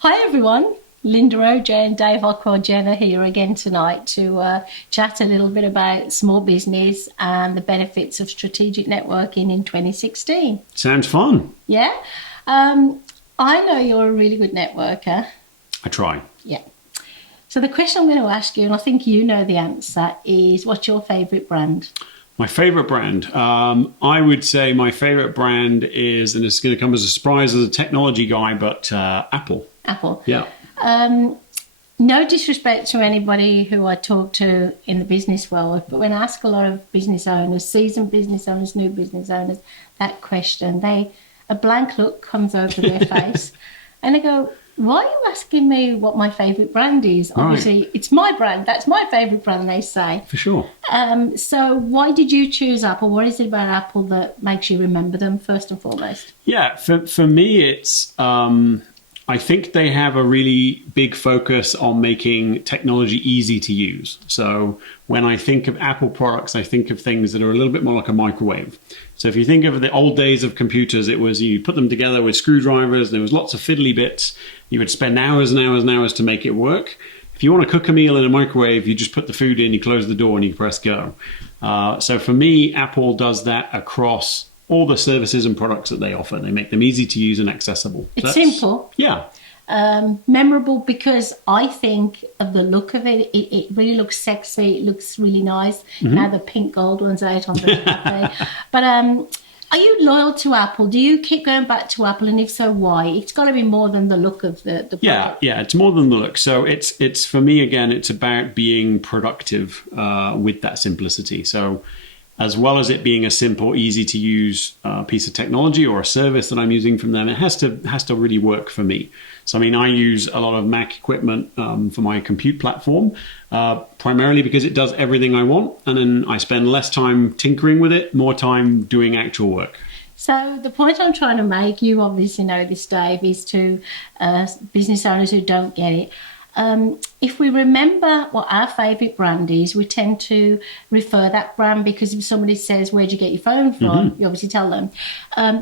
Hi everyone, Linda OJ and Dave Ockwell-Jenner here again tonight to chat a little bit about small business and the benefits of strategic networking in 2016. Sounds fun. Yeah? I know you're a really good networker. I try. Yeah. So the question I'm going to ask you, and I think you know the answer, is what's your favourite brand? My favorite brand, I would say my favorite brand is, and it's going to come as a surprise as a technology guy, but Apple. Apple. Yeah. No disrespect to anybody who I talk to in the business world, but when I ask a lot of business owners, seasoned business owners, new business owners, that question, a blank look comes over their face, and they go, "Why are you asking me what my favourite brand is?" Obviously, Right. It's my brand. That's my favourite brand, they say. For sure. So why did you choose Apple? What is it about Apple that makes you remember them first and foremost? Yeah, for me, it's I think they have a really big focus on making technology easy to use. So when I think of Apple products, I think of things that are a little bit more like a microwave. So if you think of the old days of computers, it was you put them together with screwdrivers, there was lots of fiddly bits. You would spend hours and hours and hours to make it work. If you want to cook a meal in a microwave, you just put the food in, you close the door, and you press go. So for me, Apple does that across all the services and products that they offer. They make them easy to use and accessible. It's simple. Yeah. Memorable because I think of the look of it. It really looks sexy. It looks really nice. Now the pink gold one's out, I'm very happy. But are you loyal to Apple? Do you keep going back to Apple? And if so, why? It's got to be more than the look of the product. Yeah, it's more than the look. So it's for me, again, it's about being productive with that simplicity. So as well as it being a simple, easy to use piece of technology or a service that I'm using from them, it has to really work for me. So I mean, I use a lot of Mac equipment for my compute platform, primarily because it does everything I want, and then I spend less time tinkering with it, more time doing actual work. So the point I'm trying to make, you obviously know this, Dave, is to business owners who don't get it. If we remember what our favourite brand is, we tend to refer that brand because if somebody says, "Where'd you get your phone from?" You obviously tell them.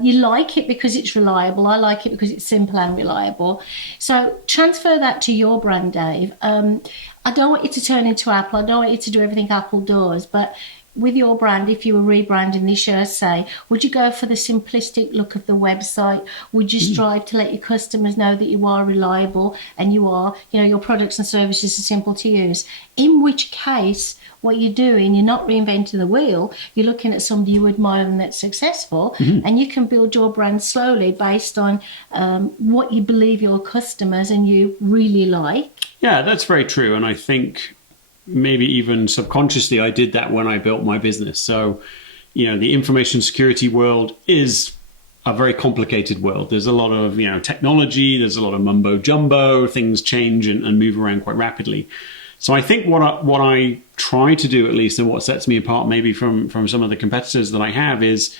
You like it because it's reliable. I like it because it's simple and reliable. So transfer that to your brand, Dave. I don't want you to turn into Apple. I don't want you to do everything Apple does, but with your brand, if you were rebranding this year, say, would you go for the simplistic look of the website? Would you strive to let your customers know that you are reliable and your products and services are simple to use? In which case, what you're doing, you're not reinventing the wheel. You're looking at somebody you admire and that's successful, and you can build your brand slowly based on what you believe your customers and you really like. Yeah, that's very true. And I think maybe even subconsciously, I did that when I built my business. So, the information security world is a very complicated world. There's a lot of, technology, there's a lot of mumbo jumbo, things change and move around quite rapidly. So I think what I try to do, at least, and what sets me apart maybe from some of the competitors that I have is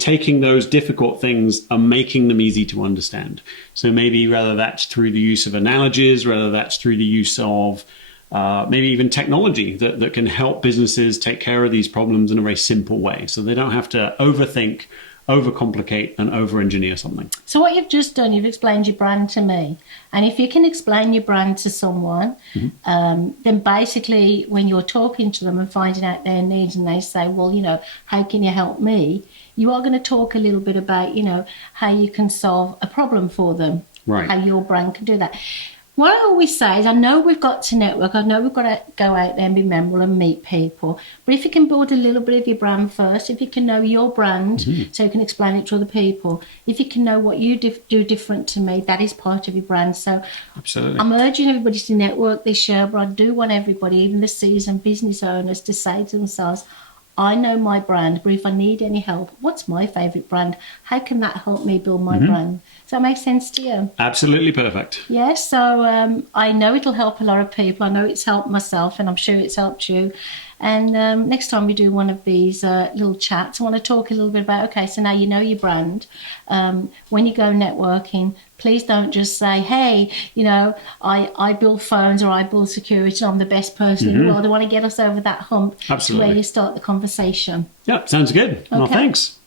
taking those difficult things and making them easy to understand. So maybe whether that's through the use of analogies, whether that's through the use of maybe even technology that can help businesses take care of these problems in a very simple way. So they don't have to overthink, overcomplicate, and over-engineer something. So what you've just done, you've explained your brand to me. And if you can explain your brand to someone, then basically when you're talking to them and finding out their needs and they say, well, how can you help me? You are going to talk a little bit about, how you can solve a problem for them, right? How your brand can do that. What I always say is I know we've got to network, I know we've got to go out there and be memorable and meet people, but if you can build a little bit of your brand first, if you can know your brand so you can explain it to other people, if you can know what you do different to me, that is part of your brand. So absolutely, I'm urging everybody to network this year, but I do want everybody, even the seasoned business owners, to say to themselves, I know my brand, but if I need any help, what's my favourite brand? How can that help me build my brand? Does that make sense to you? Absolutely perfect. Yeah, so I know it'll help a lot of people. I know it's helped myself, and I'm sure it's helped you. And next time we do one of these little chats, I want to talk a little bit about, okay, so now you know your brand. When you go networking, please don't just say, hey, I build phones or I build security, I'm the best person in the world. I want to get us over that hump to where you start the conversation. Yeah, sounds good. Okay. Well, thanks.